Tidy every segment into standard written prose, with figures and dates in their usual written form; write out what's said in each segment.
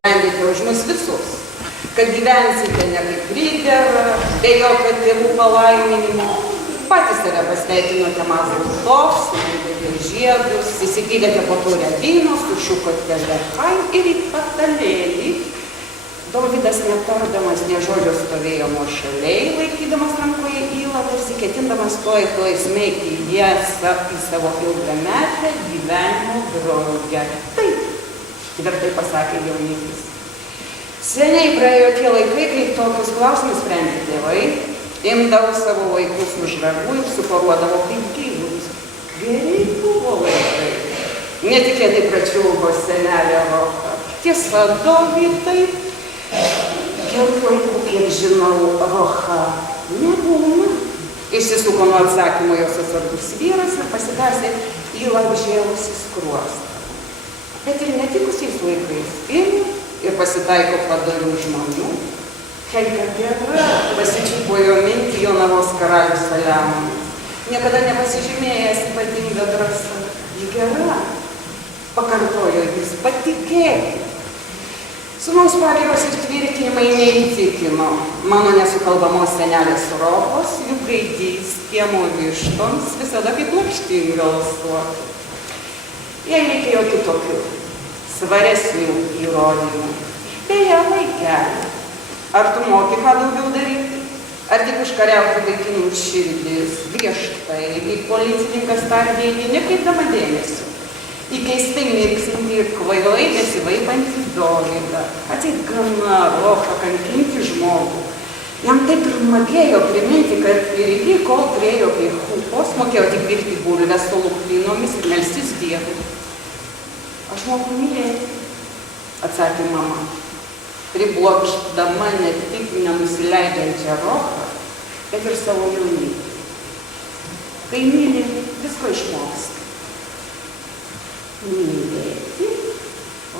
gyvendite už mus visus, kad gyvensite ne kaip pridera, be jokio tėvų palaiminimo. Patys save pasveikinote Mazaltovs, nuėdėte žiedus, įsipylėte po taurę vyno, sušukote Lechaim ir į patalėlį. Dovydas netardamas nė žodžio stovėjo nuošaliai, laikydamas rankoje ylą, tarsi ketindamas tuoj smeigti jas į savo ilgametę gyvenimo draugę. Taip, tvirtai pasakė jaunikis. Seniai praėjo tie laikai, kai tokius klausimus sprendė tėvai, imdavo savo vaikus už ragų ir suporuodavo kaip gyvulius. Geriai buvo laikai. Netikėtai pračiulbo senelė Rocha. Tiesa, Dovydai, gerų laikų, kiek žinau, Rocha nebūna. Išsisuko nuo atsakymo jos atsargus vyras ir pasikasė ylą apžėlusi skruostą. Bet ir netikusiais laikais ir pasitaiko padarių žmonių. Helga gera, pasičiupojo mintį Jonavos karalius Saliamonas. Niekada nepasižymėjęs ypatinga drąsa. Ji gera, pakartojo jis, patikėkit. Sūnaus pareigos ir tvirtinimai neįtikino. Mano nesukalbamos senelės Rochos, jų gaidys, kiemo vištoms, visada kaip lakštingalos suokia. Jai reikėjo kitokių, svaresnių įrodymų. Beje, vaikeli, ar tu moki ką daugiau daryti? Ar tik užkariauti vaikinų širdis, griežtai, kaip policininkas tardė, nekreipdama dėmesio? Į keistai mirksintį ir kvailai besivaipantį Dovydą. Atseit gana Rochą kankinti žmogų. Jam taip ir magėjo priminti, kad ir iki kol priejo prie chupos, mokėjo tik virti bulves su luklynomis ir melstis Dievui. Aš moku mylėti, atsakė mama, priblokšdama ne tik nenusileidžiančią Rochą, bet ir savo jaunikį. Kai myli, visko išmoksta. Mylėti,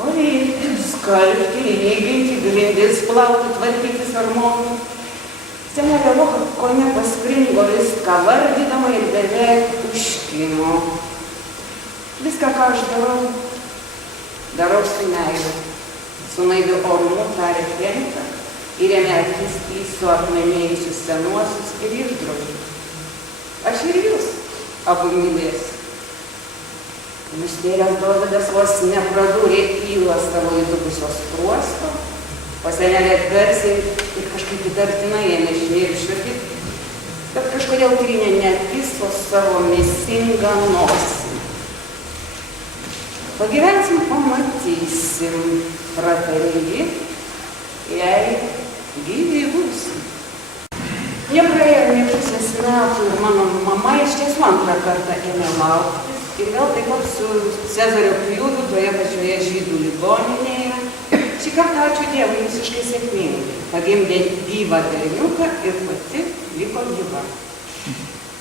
orėti, skalbti, lyginti, grindis, plauti, tvarkytis ar mokyti. Senelė Rocha kone paspringo viską vardydama ir beveik užkimo. Viską, ką aš darau su meile. Su naiviu orumu tarė Helga ir ėmė akis į suakmenėjusius senuosius ir išdrožė. Aš ir jūs abu mylėsiu. Nustėręs Dovydas vos nepradūrė ylą savo įdubusios skruosto, o senelė garsiai ir kažkaip įtartinai ėmė šnirpščioti, bet kažkodėl trynė neatiso savo mėsingą nosį. Pagyvensim, pamatysim, pratarė ji, jei gyvi būsim. Nepraėjo nė pusės metų ir mano mama iš tiesų antrą kartą ėmė lauktis ir vėl taip pat su Cezario pjūviu toje pačioje žydų ligoninėje. Šį kartą, ačiū Dievui, visiškai sėkmingai. Pagimdė gyvą berniuką ir pati liko gyva.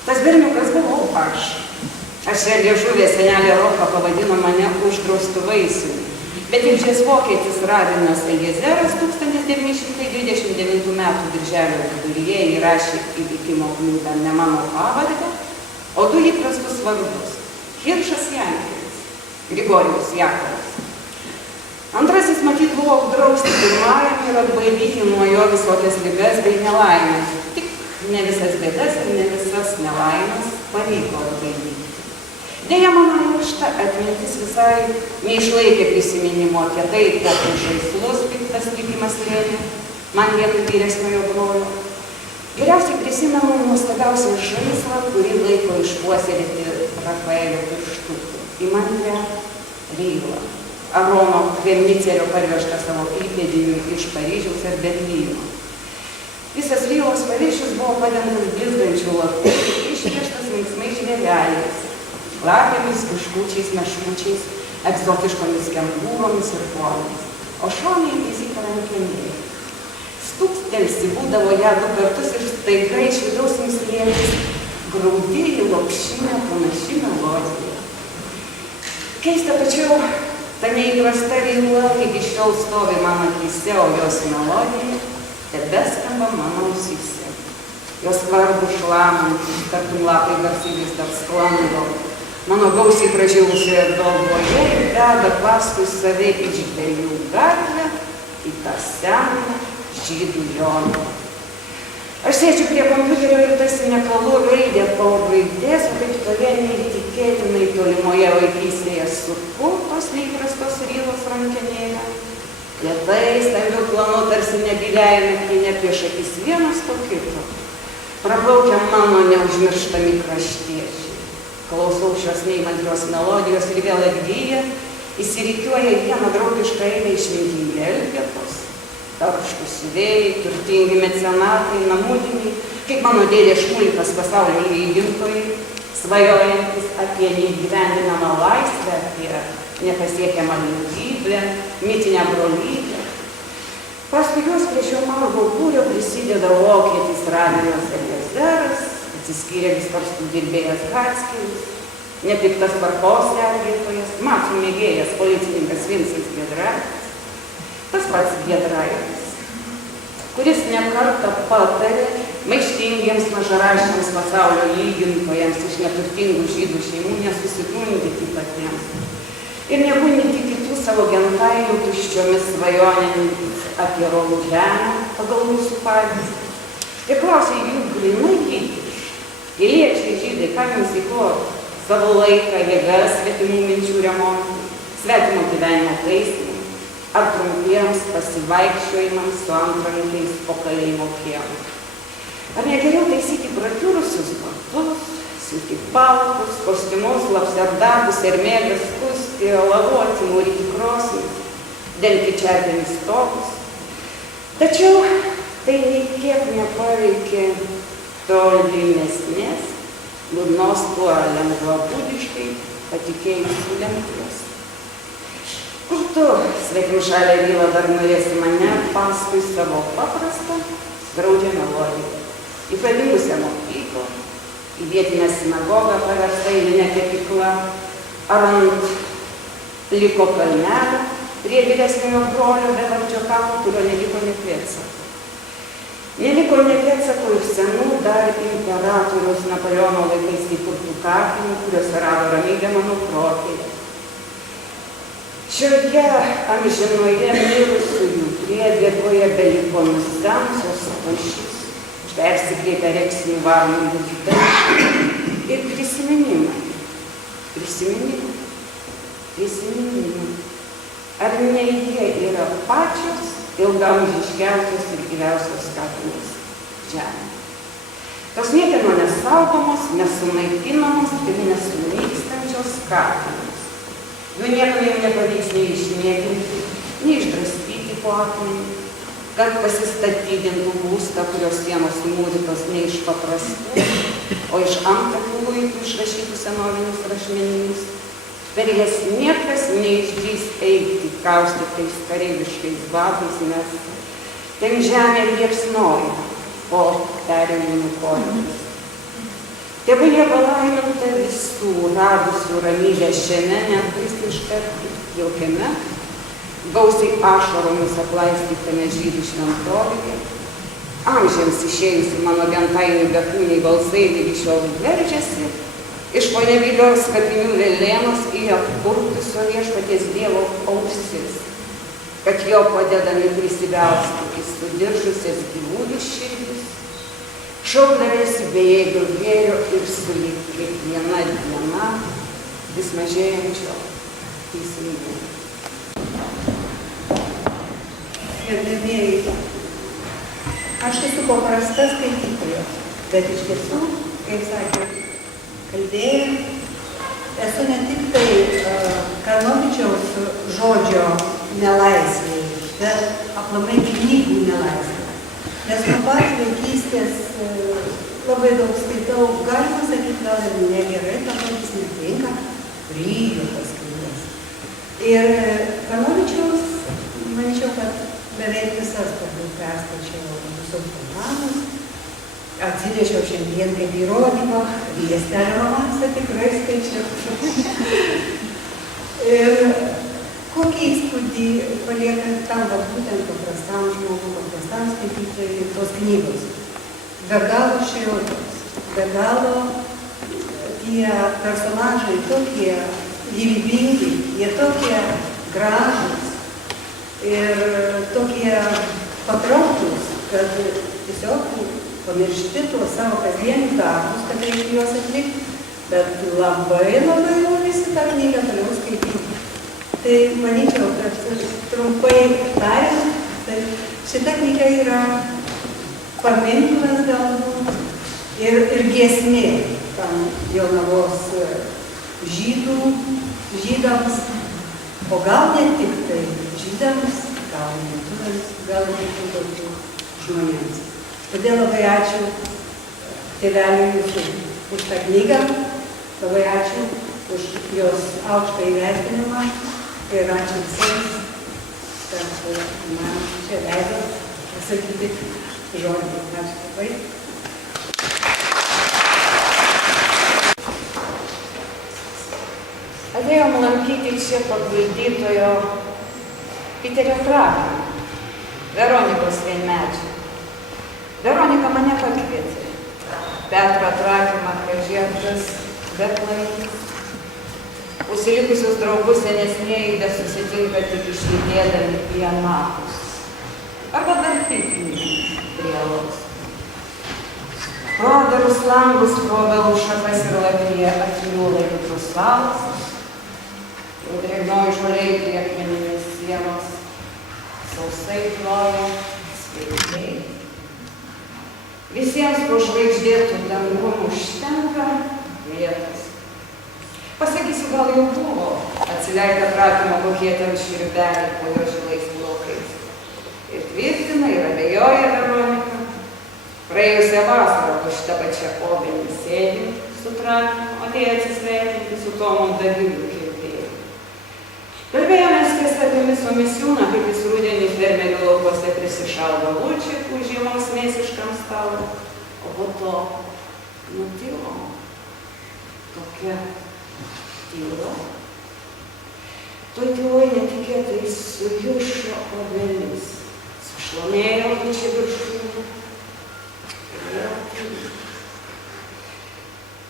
Tas berniukas buvau aš. Aš liežuvė senelė Rocha pavadino mane uždraustu vaisiumi. Bet ilžės vokietis rabinas Eliezeras 1929 metų birželio viduryje įrašė į likimo knygą ne mano pavardę, o du įprastus vardus – Hiršas Jankelis, Grigorijus Jakovas. Antrasis matyt buvo uždrausti pirmajam ir atbaidyti nuo jo visokias ligas bei nelaimės. Tik ne visas bėdas ir ne visas nelaimės pavyko atbaidyti. Deja, mano miršta atmintis visai neišlaikė prisiminimo apie tai, kokius žaislus piktas likimas lėmė, man vietoj vyresniojo brolio. Geriausiai prisimenu nuostabiausią žaislą, kurį laiko išpuoselėti Rafaelio pirštukų. Įmantrę Rylą, Arono Kremnicerio parvežtą savo įpėdiniui iš Paryžiaus ir Berlyno. Visas Rylos paviršius buvo padengtas blizgančių lapų, išpieštas linksmais žvėreliais, lapėmis, kiškučiais, meškučiais, egzotiškomis kengūromis ir pomis, o šonai įzika rankenėje. Stūkstelsi būdavo ją 2 kartus ir staiga iš vidaus nuslėtis graudi į lopšinę panaši melodija. Keista, tačiau ta neįprasta Ryla iki šiol stovi mano akyse, o jos melodija tebeskamba mano ausyse. Jos vardu šlamantis, tartum lapai garsiai vis dar sklando. Mano gausiai pražilusioje galvoje ir veda paskui save į žvejų gatvę žydų Jono. Aš sėdžiu prie kompiuterio ir tarsi nekalu raidė po raidės, o kaip toje neįtikėtinai tolimoje vaikystėje suku tos neįprastos rylos rankenėlę. Lėtai, stambiu planu, tarsi negiliajame kine prieš akis vienas po kito. Praplaukia mano neužmirštami kraštiečiai. Klausau šios neįmantrios melodijos ir vėl atgyja, įsirikiuoja vieną draugišką eilę išmintingi Elgetos. Tarškūs vėjai, turtingi mecenatai, namudiniai, kaip mano dėdė Šmulikas pasaulio lygintojai, svajojantis apie neįgyvendinamą laisvę, apie nepasiekiamą lygybę, mitinę brolybę. Paskui juos prie šio margo būrio prisideda vokietis Radijos Eliezeras, atsiskyrėlis verstų dirbėjas Hatskis, nepiktas tvarkos sergėtojas, mačų mėgėjas policininkas Vincas Giedraitis. Tas pats Giedraitis, kuris nekartą patarė maištingiems mažaraščiams pasaulio lygintojams iš neturtingų žydų šeimų nesusigundyti patiems ir negundyti kitų savo gentainių tuščiomis svajonėmis apie rolų žemę pagal mūsų pavyzdį. Ir klausė jų grinai lygiai. Piliečiai žydai, kam jums įkloti savo laiką, jėgas, svetimų minčių remontui, svetimo gyvenimo taisymui, ar trumpiems pasivaikščiojimams su antrankiais po kalėjimo kiemą. Ar negeriau taisyti prakiurusius batus, siūti paltus, kostiumus, lapsardabus, ermėgas, skusti, lavuoti, mūryti krosnis, dengti čerpėmis stogus. Tačiau tai nei kiek nepaveikė tolimesnės, liūdnos tuo lengvabūdiškai patikėjusių lemties. Kur tu, svetimšalė vyla, dar norėsi mane paskui savo paprastą, graudžią melodiją, į pradingusią mokyklą, į vietinę sinagogą paverstą eilinę kepyklą, ar ant liko kalnelio prie vyresniojo brolio bevardžio kapo, kurio neliko nė pėdsako. Neliko nė pėdsako ir senų dar imperatoriaus Napoleono laikais įkurtų kapinių, kuriuose rado ramybę mano protėviai. Šioje amžinoje mirusiųjų priebėgoje beliko nusenusios pušys, persikreipę reksinių varnų lizdai ir prisiminimai. Ar ne jie yra pačios ilgaamžiškiausios ir gyviausios kapinės žemė? Tos niekieno nesaugomos, nesunaikinamos ir nesunykstančios kapinės. Jų niekam jau nepavyks nei išmėginti, nei išdraskyti po akmenį, kad pasistatydintų būstą, kurios sienos mūrytos ne iš paprastų, o iš antakių luitų išrašytų senovinius rašmenimis. Per jas niekas neišdrįs eiti kaustytais kareiviškais batais, nes ten žemė liepsnoja po perėjimų kojomis. Tėvai jie palaiminta visų radusių ramybę šiame, net iškart jaukiame, gausiai ašaromis aplaistytame žydų šventovėje. Amžiams išėjusi mano gentainių bekūniai balsai iki šiol veržiasi iš Poneviliaus kapinių velėnos į apkurtusio viešpaties Dievo ausis, kad jo padedami prisibelsti į sudiržusias gyvūnų širdis, šaukdavėsi bejėgio gėrio ir sulig kiekviena diena vis mažėjančio teisingumo. Gerbėmieji, aš esu paprasta skaitytoja, bet iš tiesų, kaip sakė kalbėję, esu ne tik tai Kanovičiaus žodžio nelaisvėje, bet aplamai knygų nelaisvėje. Nes nuo pat vaikystės labai daug skaitau, galima sakyti, gal ir negerai, kad žodis netinka, ryjo tas knygas. Ir Kanovičiaus, manyčiau, kad beveik visas turbūt perskaičiau visus romanus, atsinešiau šiandien kaip įrodymą, Liestelio romansą tikrai skaičiau. Ir kokį įspūdį palieka tam, būtent paprastam žmogui, paprastam skaitytojui tos knygos. Be galo šiltos, be galo tie personažai tokie gyvybingi, jie tokie gražūs ir tokie patrauklus, kad tiesiog pamiršti tuos savo kasdienius darbus, kad reikia juos atlikti, bet labai norisi tą knygą toliau skaityti. Tai manyčiau, kad trumpai tariant, tai šita knyga yra paminklas galbūt ir giesmė tam Jonavos žydams, o gal ne tik tai žydams, gal lietuviams, gal ir kitų tautų žmonėms. Todėl labai ačiū tėveliui jūsų už tą knygą, labai ačiū už jos aukštą įvertinimą ir ačiū visiems, kad man čia leido pasakyti žodį. Ačiū labai. Atėjom lankyti čia paguldytojo Piterio Trakino, Veronikos vienmečio. Veronika mane pakvietė. Petrą Trakimą Kažėktas, Beklaikis. Užsilikusius draugus senesnieji besusitinka tik išlydėdami į anapus. Arba dar piknikai prie alaus. Pro darus langus, pro belų šakas ir lapyje atjūla jautrus salas. Jau drėgnoj žoliai prie akmeninės sienos. Sausai ploja, sveikai. Visiems po žvaigždėtų dangum užtenka vietos. Pasakysiu, gal jau buvo atsileidę Trakimo kokie ten širbeliai po jo žilais plaukais. Ir tvirtina, ir abejoja Veronika. Praėjusią vasarą po šitą pačią obelį sėdi su Trakimo, atėjo atsisveikinti su Tomu Daviliu kirpėju. Kalbėjomės tiesa apie viso misiūną, kaip jis rudenį fermerių laukose prisišaudo lūčikų žiemos mėsiškam stalui, o po to nutilo. Tokia tyla. Toj tyloj netikėtai sujušo obelis, sušlamėjo lūčiai viršūnė.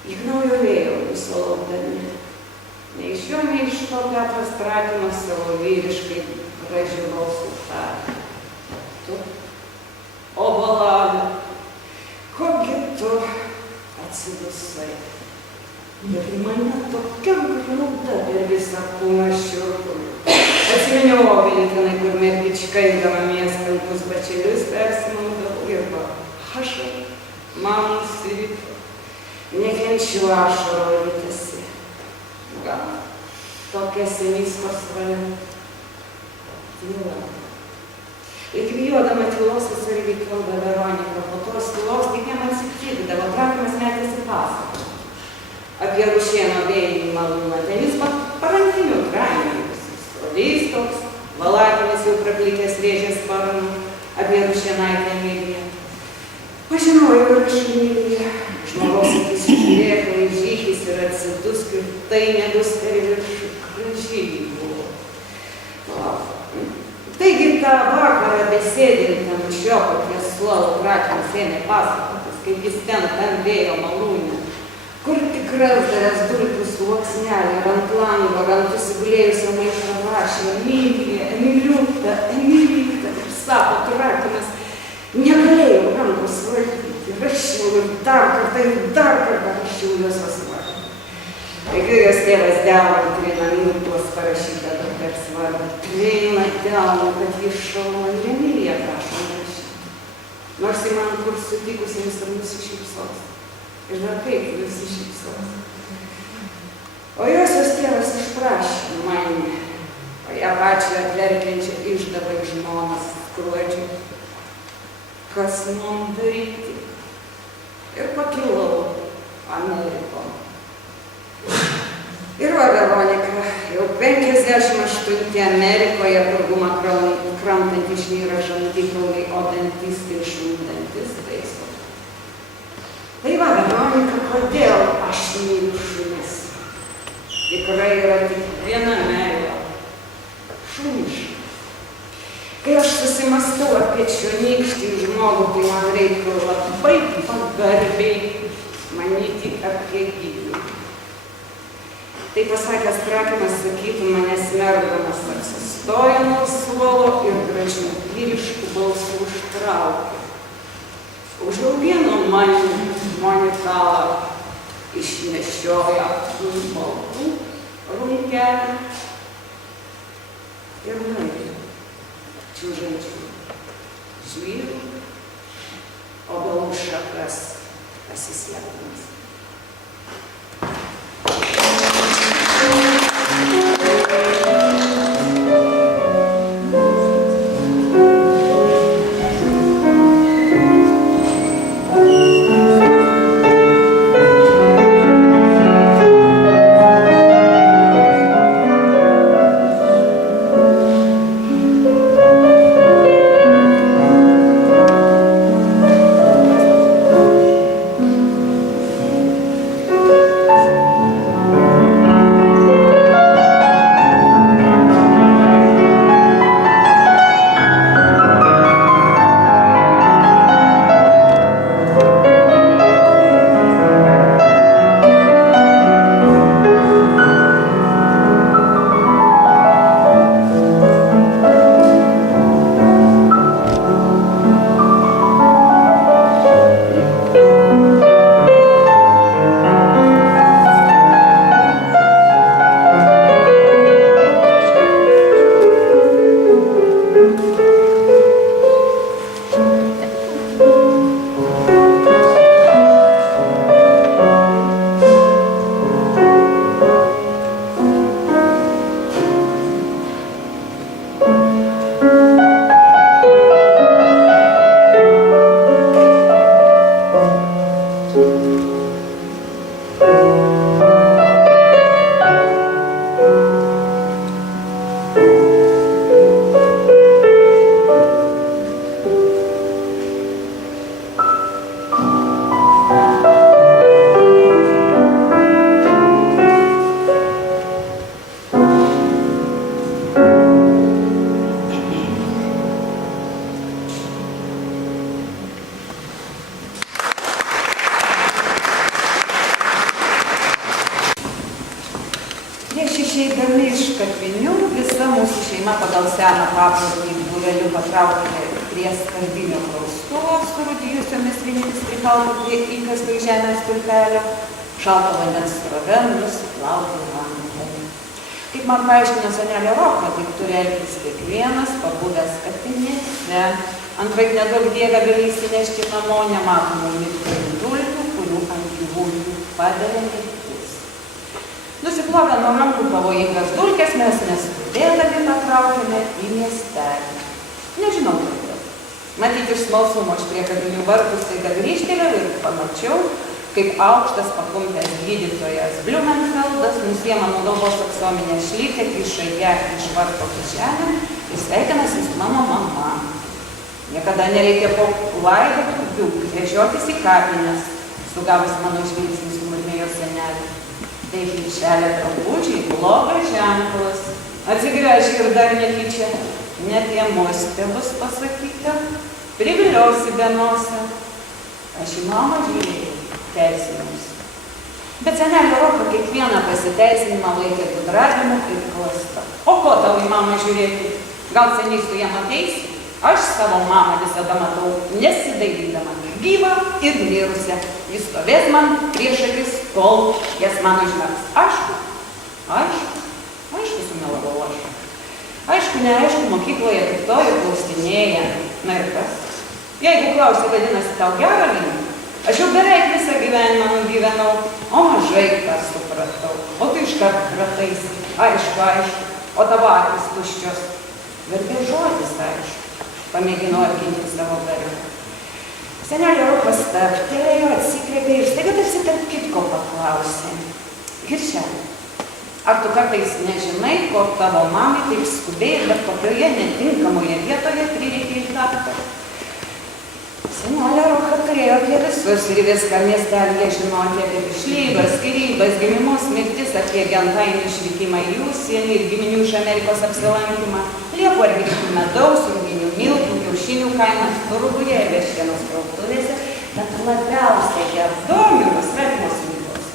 Lyg naujo vėjo viso laukdami. Nei iš jo, nei iš to Petras Trakimas savo vyriškai gražių balsų tarė. Tu, obalali, kogi tu atsidusai. Bet į mane tokia grūda per visą kūną šiurpulį. Atsiminiau obelį tenai, kur mergička įdama mieskantus bačelius persimaudavo ir va, ašarą, man nusirito. Nekenčiu ašaro rytasi. Gal tokia senistos valia. Tyla. Lyg bijodama tylos atsargiai kalba Veronika, po tos tylos tik jam atsitikdavo, Trakimas metėsi pasakoti apie Rušieno vėjinį malūną. Ten jis parankinių trainimus, strodys toks, valakinis jau praplikęs rėžės sparnų, apie Rušienaitę Emiliją. Pažinojau ir aš Emiliją. Žmogaus akis žiūrėko į žykis ir atsidus, kaip tai nebus per viršų. Gražiai buvo. Taigi tą vakarą besėdint ant šio paties suolo Trakimas ėmė pasakotis, kaip jis ten vėjo malūne, kur tik rasdavęs dulkių sluoksnelį ir ant lango, ant susigulėjusio maišo rašė Emilija, Emiliuta, Emilyta, kaip sako Trakimas, negalėjau rankos valdyti. Rašiau ir dar kartą rašiau juos pasvardį. Taigi jos tėvas delno trina tuos parašytą dukters vardą. Trina delno, kad jis šalma ir Emilija prašom rašyti. Nors į man kur sutikusiems ir nusišypsos. Ir dar kaip nusišypsos. O josios tėvas išprašė mane, o ją pačią atlerkiančią išdavą iš žmonos skruodžių. Kas man daryti? Ir pakilau Amerikon. Ir va Veronika, jau 58 Amerikoje progumą kramtant išnyra žandikauliai, o dantistai šundantis taiso. Tai va Veronika, kodėl aš myliu šunis? Tikrai yra tik viena meilė. Šuniška. Kai aš susimastau apie čionykštį žmogų, tai man reikia labai pagarbiai manyti apie gyvybę. Tai pasakęs Krakinas, sakytų, mane smergdamas atsistojo nuo suolo ir gražių vyriškų balsų užtraukė. Užaugino monitalą, išnešiojo ant baltų runkelį ir nuėjo čiūžančių žvyrų, obelų šakas pasislėpdamas. Išeidami iš kapinių, visa mūsų šeima pagal seną paprotį būreliu patraukė prie skardinio klaustuvo su rūdijusiomis vinimis prikalto prie įkasto į žemės stulpelio, šalto vandens srove nusiplaukė vandenį. Kaip man paaiškino senelė Roka, taip turi elgtis kiekvienas pabuvęs kapinėse. Antraip nedaug dievę gali įsinešti namo nematomų mirtinų dulkių, kurių ant gyvūnų padeda mirtis. Nusiplovę nuo rankų pavojingas dulkes, mes neskubėdami patraukėme į miestelį. Nežinau kodėl. Matyti iš smalsumo aš prie kapinių vartų staiga grįžtelėjau ir pamačiau, kaip aukštas pakumpęs gydytojas Bliumenfeldas nusiema nuo galvos aksominę šlykę, kiša ją iš varto kišenę ir sveikinasi su mano mama. Niekada nereikia po laidotuvių vežiotis į kapines, sugavus mano žvilgsnį sumurmėjo senelė. Tai viršelė drabužiai blogas ženklas. Atsigręži ir dar netyčia, ne apie mus tėvus pasakyta, priviliosi be nosio. Aš į mamą žiūrėjau, teisinimus. Bet senelė Roka kiekvieną pasiteisinimą laikė gudravimu ir klasta. O ko tau į mamą žiūrėti? Gal seniai su ją mateisi? Aš savo mamą visada matau nesidailydama, gyvą ir mirusią. Jis stovės man prieš akis, kol jas man užmerks. Aišku, sumelavau aš. Aišku, neaišku, mokykloje piktoji klaustinėja. Na ir kas? Jeigu klausi, vadinasi, tau gerą lygį. Aš jau beveik visą gyvenimą nugyvenau, o mažai ką supratau. O tu iškart krataisi. Aišku. O tavo akys tuščios. Garbės žodis, aišku. Pamėginau apginti savo garbę. Senelė Roka stabtelėjo, atsikvėpė ir staiga tarsi tarp kitko paklausė. Giršelė, ar tu kartais nežinai, ko tavo mamai taip skubiai, bet kokioje netinkamoje vietoje prireikė į taktą? Senelė Roka turėjo apie visus ir viską miestelyje žinoti, apie išleibas, skyrybas, gimimus, mirtis, apie gentainių išvykimą į užsienį ir giminių iš Amerikos apsilankymą, liepų ar grįžtų medaus, ruginių miltų, kiaušinių kainas turguje ir vištienos krautuvėse, bet labiausiai ją domino svetimos ligos.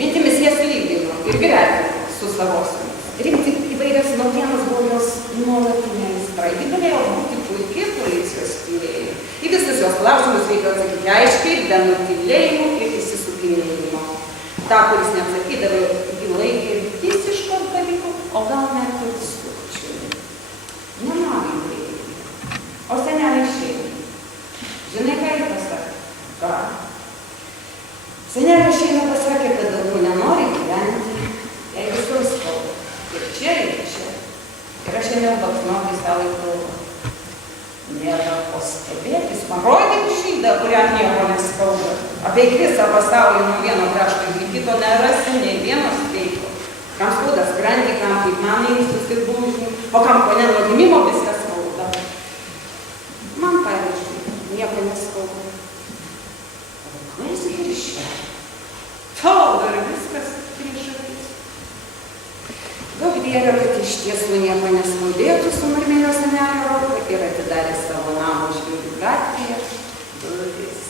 Mintimis jas lygino ir gretino su savosiomis. Rinkti įvairias naujienas buvo jos nuolatinė aistra. Ji galėjo būti puikiai policijos tyrėja. Į visus jos klausimus reikia atsakyti aiškiai, be nutylėjimų ir įsisukinėjimo. Ta, kuris neatsakydavo, jį laikė visiško dalyko, o gal net ir sukčių. Nenori priėjimų. O senelė išėjo. Žinai, ką jį pasakė? Ką? Senelė išėjo pasakė, kad daugiau nenori gyventi, jai visur skauda. Ir čia, ir čia. Ir aš ėmiau baksnuoti savo į galvą. Nėra ko stebėtis, parodyk žydą, kuriam nieko neskauda. Apie visą pasaulį nuo vieno krašto iki kito nerasi nei vieno sveiko. Kam skauda skrandį, kam kaip man inkstus ir būžnių, o kam kone nuo gimimo viskas skauda. Man, pavyzdžiui, nieko neskauda. O kas ir šia? Tol dar viskas prieš akis. Daug dievė, kad iš tiesų nieko neskaudėtų, sumurmėjo senelė Roka ir atidarė savo namo Žvėrių gatvėje duris.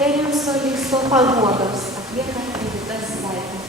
Ferenso Likso paguodos atlieka Edita Zvaigznė.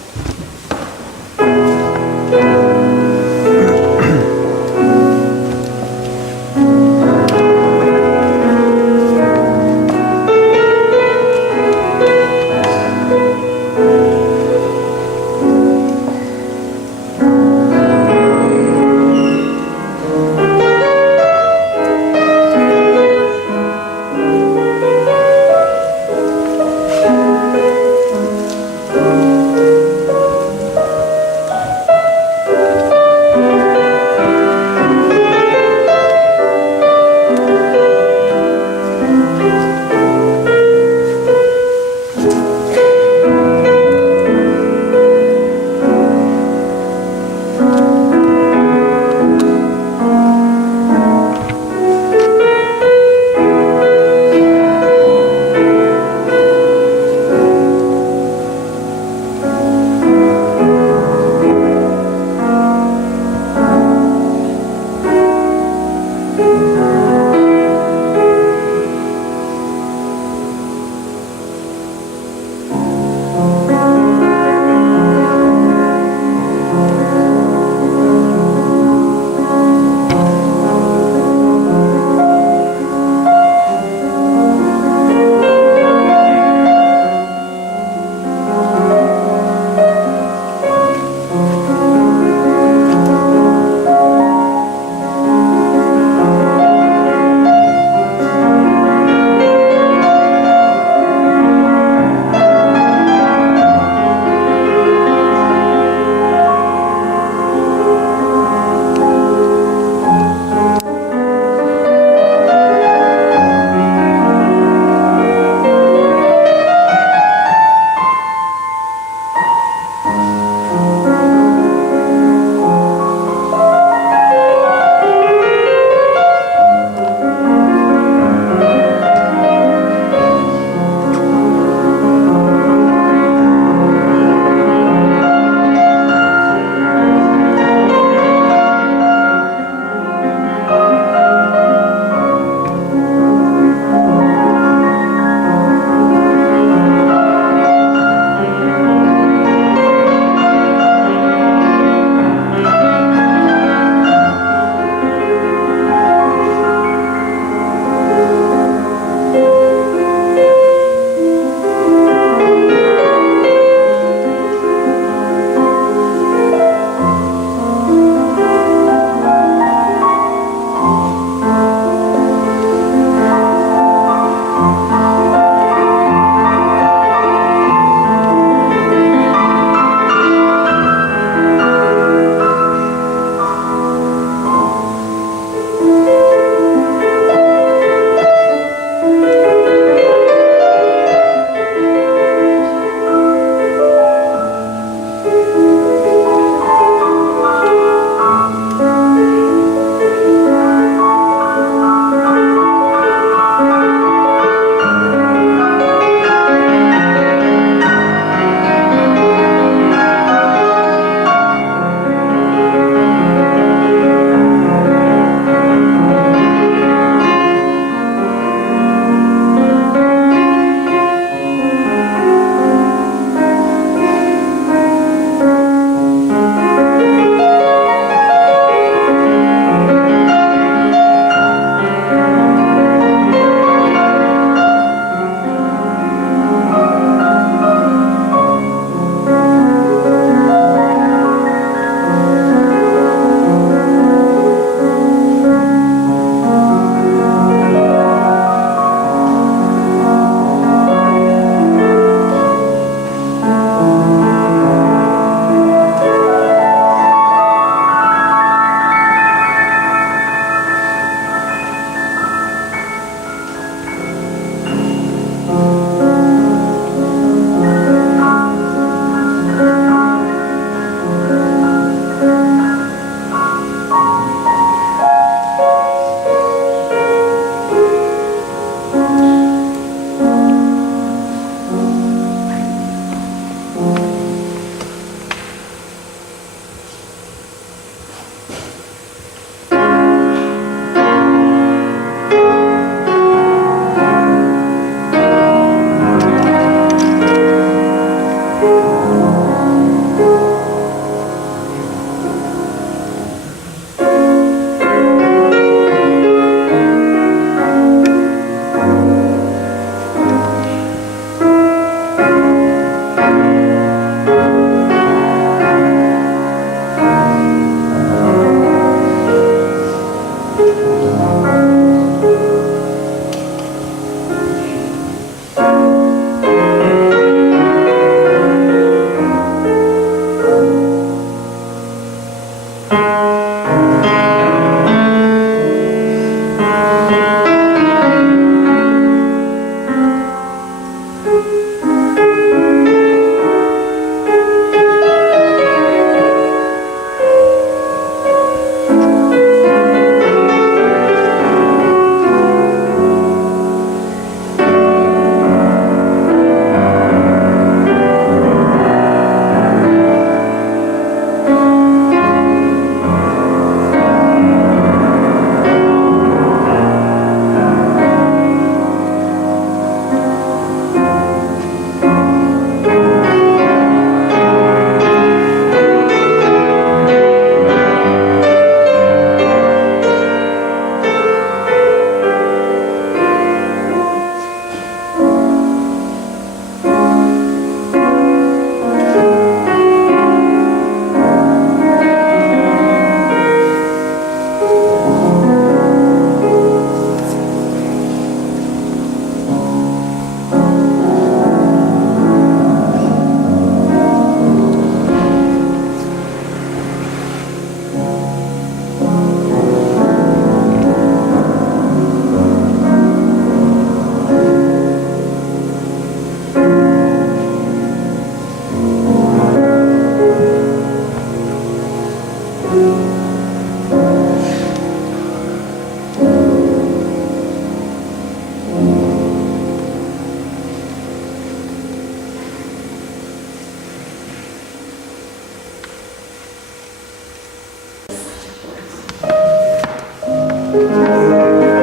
Thank you.